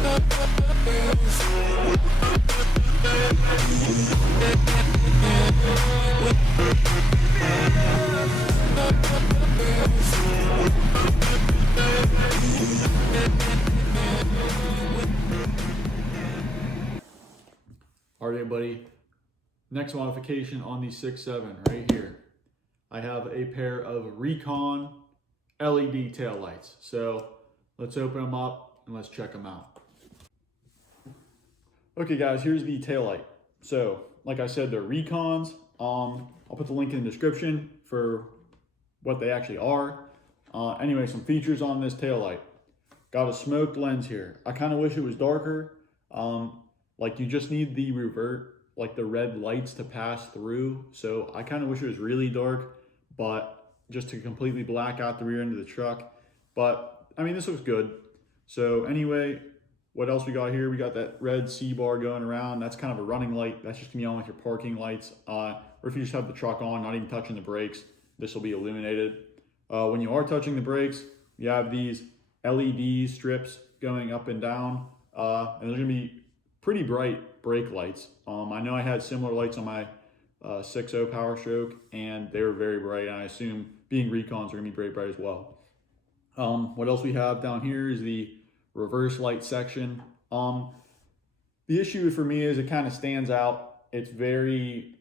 All right, everybody. Next modification on the 6.7 right here. I have a pair of Recon LED taillights. So let's open them up and let's check them out. Okay guys, here's the taillight. So like I said, they're Recons. I'll put the link in the description for what they actually are. Anyway, some features on this taillight. Got a smoked lens here. I kind of wish it was darker. Like you just need the revert, like the red lights to pass through. So I kind of wish it was really dark, but just to completely black out the rear end of the truck. But I mean, this looks good. So anyway, what else we got here? We got that red C bar going around. That's kind of a running light. That's just gonna be on like your parking lights. Or if you just have the truck on, not even touching the brakes, this will be illuminated. When you are touching the brakes, you have these LED strips going up and down. And they're gonna be pretty bright brake lights. I know I had similar lights on my 6.0 Power Stroke, and they were very bright, and I assume being Recons are gonna be very bright as well. What else we have down here is the reverse light section. The issue for me is it kind of stands out. It's very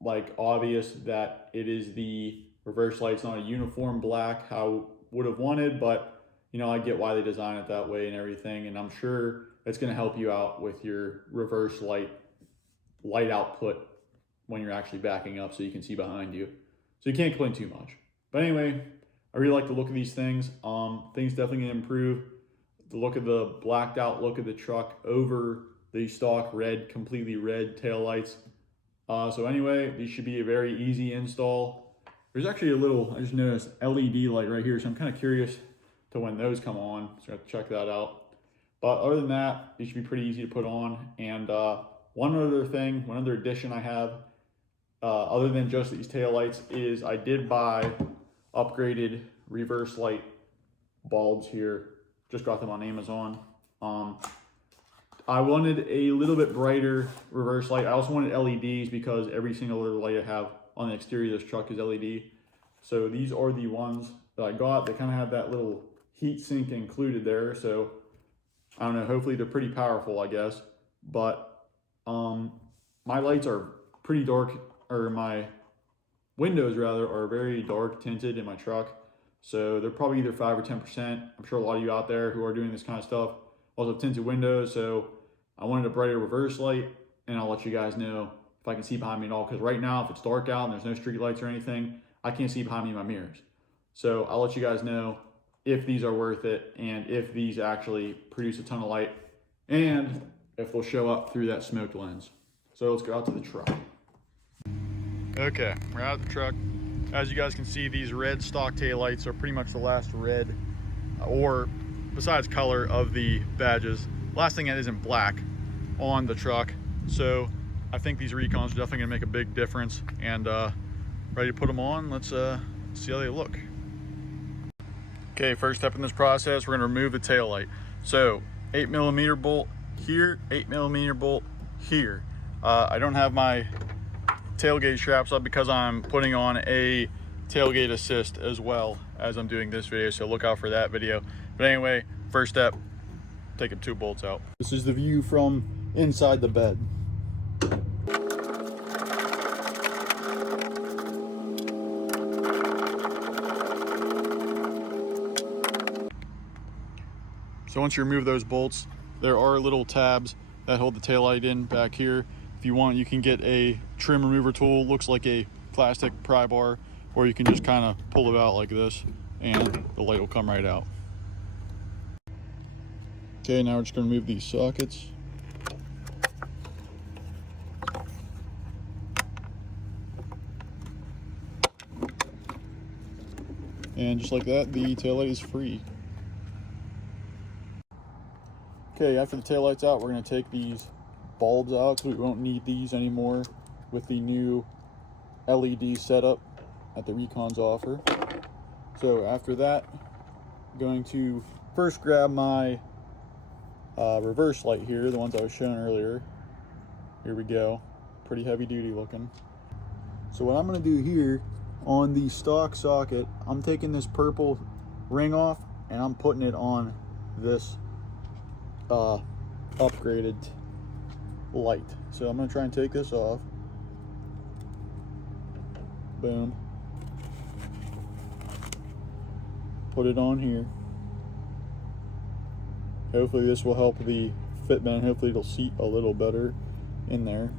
like obvious that it is the reverse light. It's not a uniform black how I would have wanted, but you know, I get why they design it that way and everything, and I'm sure it's going to help you out with your reverse light output when you're actually backing up so you can see behind you. So you can't complain too much. But anyway, I really like the look of these things. Things definitely going to improve the look of the blacked out look of the truck over the stock red, completely red taillights. So anyway, these should be a very easy install. There's actually a little, I just noticed, LED light right here, so I'm kind of curious to when those come on. So I have to check that out. But other than that, these should be pretty easy to put on. And one other addition I have, other than just these taillights, is I did buy upgraded reverse light bulbs here. Just got them on Amazon. I wanted a little bit brighter reverse light. I also wanted LEDs because every single little light I have on the exterior of this truck is LED. So these are the ones that I got. They kind of have that little heat sink included there. So I don't know, hopefully they're pretty powerful, I guess. But my lights are pretty dark, or my windows rather are very dark tinted in my truck. So they're probably either 5 or 10%. I'm sure a lot of you out there who are doing this kind of stuff also have tinted windows. So I wanted a brighter reverse light, and I'll let you guys know if I can see behind me at all. Because right now, if it's dark out and there's no street lights or anything, I can't see behind me in my mirrors. So I'll let you guys know if these are worth it and if these actually produce a ton of light and if they'll show up through that smoked lens. So let's go out to the truck. Okay, we're out of the truck. As you guys can see, these red stock taillights are pretty much the last red, or besides color, of the badges. Last thing that isn't black on the truck. So I think these Recons are definitely gonna make a big difference, and ready to put them on. Let's see how they look. Okay, first step in this process, we're gonna remove the taillight. So 8mm bolt here, 8mm bolt here. I don't have my tailgate straps up because I'm putting on a tailgate assist as well as I'm doing this video, so look out for that video. But anyway, first step, taking 2 bolts out. This is the view from inside the bed. So once you remove those bolts, there are little tabs that hold the taillight in back here. If you want, you can get a trim remover tool, looks like a plastic pry bar, or you can just kind of pull it out like this and the light will come right out. Okay, now we're just going to remove these sockets. And just like that, the taillight is free. Okay, after the taillight's out, we're going to take these bulbs out because we won't need these anymore with the new LED setup that the Recons offer. So after that, I'm going to first grab my reverse light here, the ones I was showing earlier. Here we go. Pretty heavy duty looking. So what I'm going to do here on the stock socket, I'm taking this purple ring off and I'm putting it on this upgraded light. So I'm going to try and take this off. Boom. Put it on here. Hopefully this will help the fitment. Hopefully it'll seat a little better in there.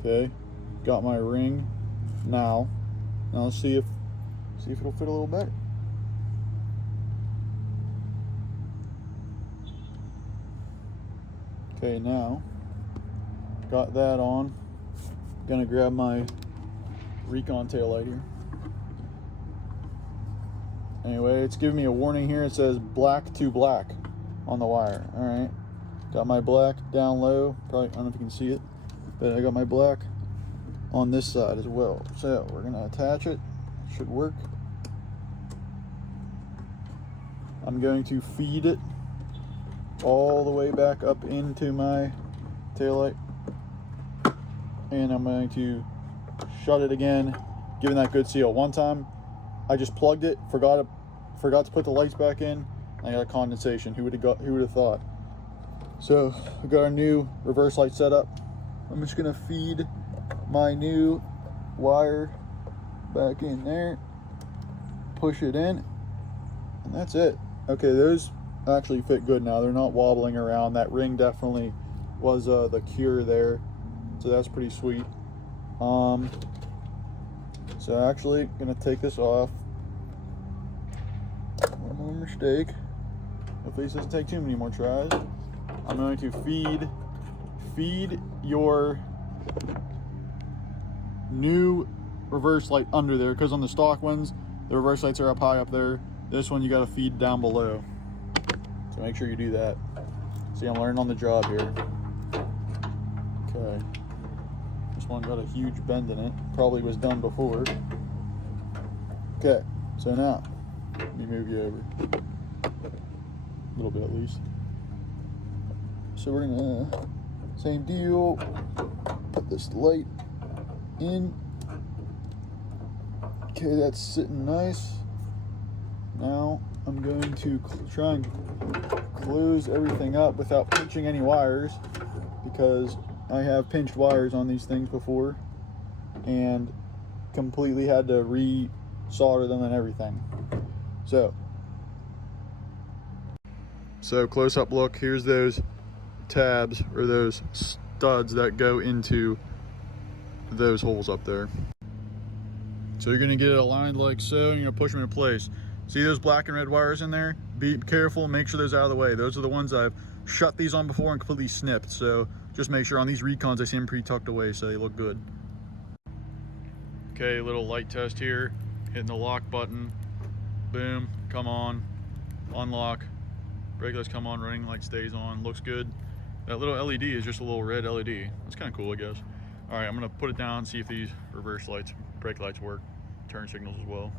Okay, got my ring now. Now let's see if it'll fit a little better. Okay, now got that on. Gonna grab my Recon taillight here. Anyway, it's giving me a warning here. It says black to black on the wire. All right, got my black down low. Probably, I don't know if you can see it, but I got my black on this side as well. So we're gonna attach it. Should work. I'm going to feed it all the way back up into my taillight, and I'm going to shut it again, giving that good seal. One time I just plugged it, forgot to put the lights back in, and I got a condensation. Who would have thought? So we got our new reverse light set up. I'm just gonna feed my new wire back in there, push it in, and that's it. Okay, those actually fit good now. They're not wobbling around. That ring definitely was the cure there, so that's pretty sweet. So actually gonna take this off. One more mistake. Hopefully this doesn't take too many more tries. I'm going to feed your new reverse light under there, because on the stock ones the reverse lights are up high up there. This one you got to feed down below, so make sure you do that. See, I'm learning on the job here. Okay, this one got a huge bend in it, probably was done before. Okay, so now let me move you over a little bit at least. So we're gonna, same deal, put this light in. Okay, that's sitting nice. Now I'm going to try and close everything up without pinching any wires, because I have pinched wires on these things before and completely had to re-solder them and everything. So close-up look, here's those tabs or those studs that go into those holes up there. So you're gonna get it aligned like so, and you're gonna push them into place. See those black and red wires in there? Be careful, make sure those are out of the way. Those are the ones I've shut these on before and completely snipped. So just make sure on these Recons, I see them pretty tucked away, so they look good. Okay, little light test here. Hitting the lock button. Boom, come on, unlock. Brake lights come on, running light stays on, looks good. That little LED is just a little red LED. That's kind of cool, I guess. All right, I'm gonna put it down and see if these reverse lights, brake lights work, turn signals as well.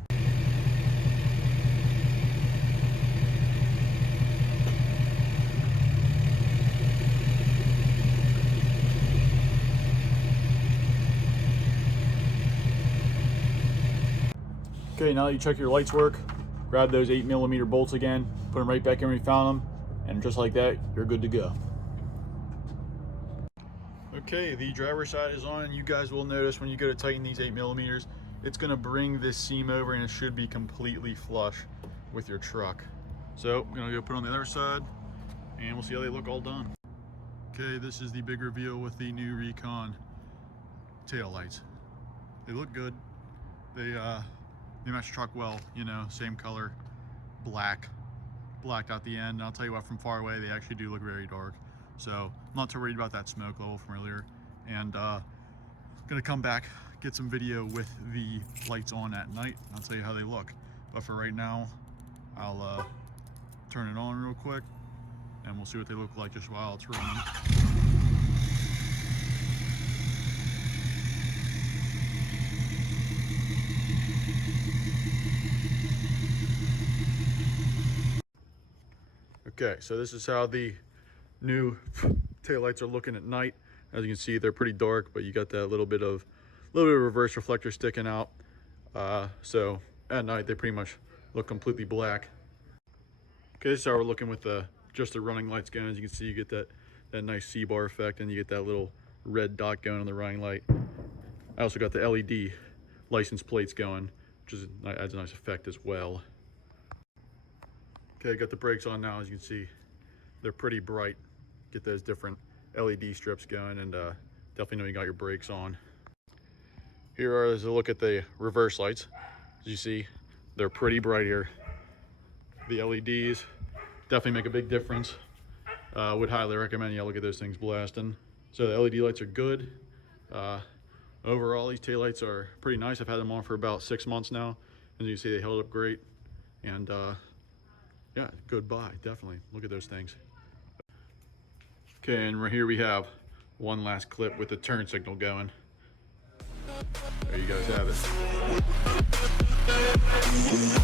Okay, now that you check your lights work, grab those 8mm bolts again, put them right back in where you found them, and just like that, you're good to go. Okay, the driver's side is on, and you guys will notice when you go to tighten these 8mm, it's gonna bring this seam over and it should be completely flush with your truck. So I'm gonna go put it on the other side and we'll see how they look all done. Okay, this is the big reveal with the new Recon tail lights. They look good. They match the truck well, you know, same color, blacked out the end. And I'll tell you what, from far away, they actually do look very dark. So I'm not too worried about that smoke level from earlier. And gonna come back, get some video with the lights on at night. I'll tell you how they look. But for right now, I'll turn it on real quick and we'll see what they look like just while it's running. Okay, so this is how the new taillights are looking at night. As you can see, they're pretty dark, but you got that little bit of reverse reflector sticking out. So at night, they pretty much look completely black. Okay, this is how we're looking with just the running lights going. As you can see, you get that nice C-bar effect, and you get that little red dot going on the running light. I also got the LED license plates going, which adds a nice effect as well. Okay, got the brakes on now. As you can see, they're pretty bright. Get those different LED strips going, and definitely know you got your brakes on. Here is a look at the reverse lights. As you see, they're pretty bright here. The LEDs definitely make a big difference. Would highly recommend you look at those things blasting. So the LED lights are good. Overall, these taillights are pretty nice. I've had them on for about 6 months now. As you can see, they held up great. And yeah, good buy, definitely. Look at those things. Okay, and right here we have one last clip with the turn signal going. There you guys have it.